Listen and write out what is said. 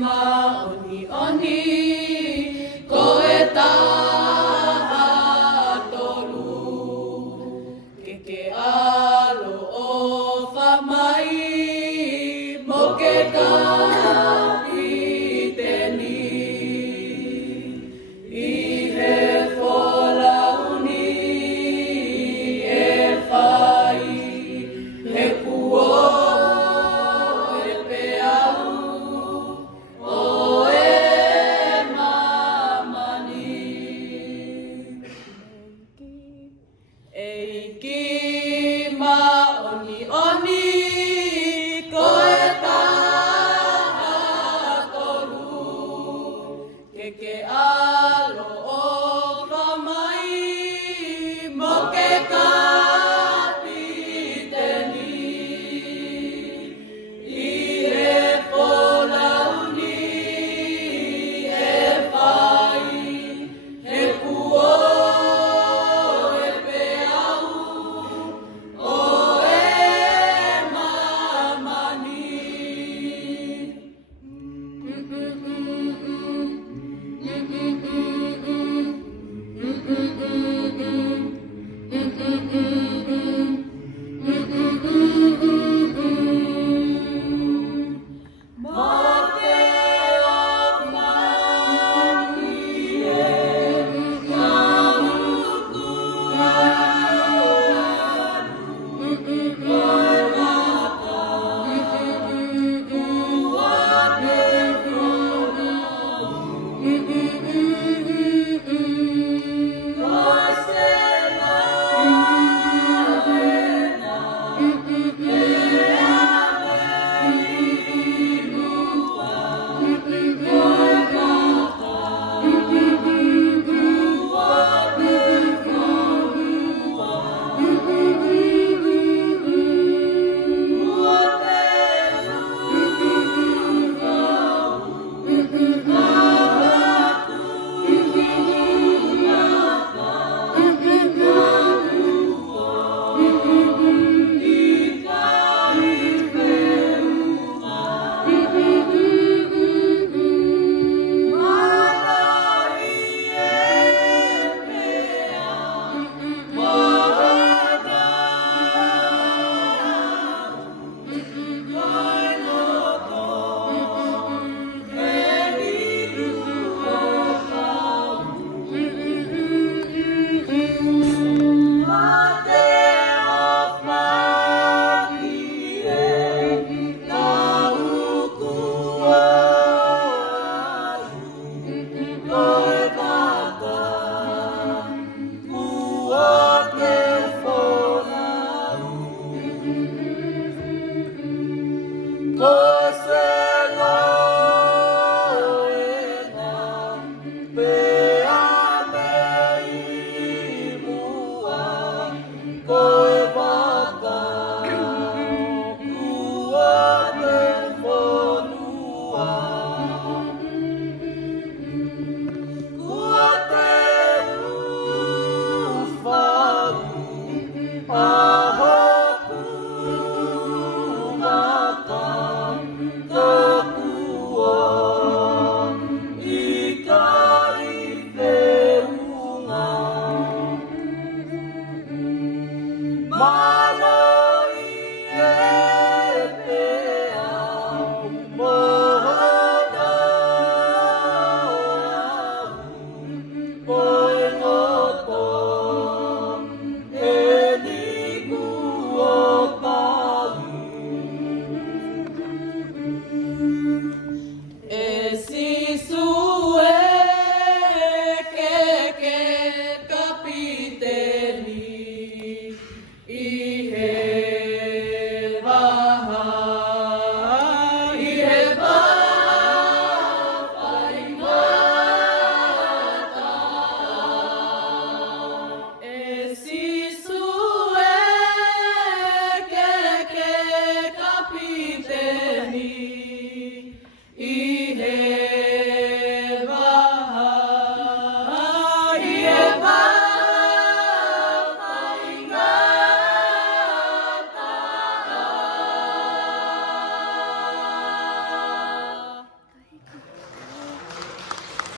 Maoni oni ko e taha tolu ke alo o whamai mo ke kapiteni I he wholauni e whai he kuo e pe au o e mamani Eiki maoni oni ko e taha tolu ke alo o whamai mo ke kapiteni I he wholauni e whai he kuo e pe au o e mamani Kapiteni, I he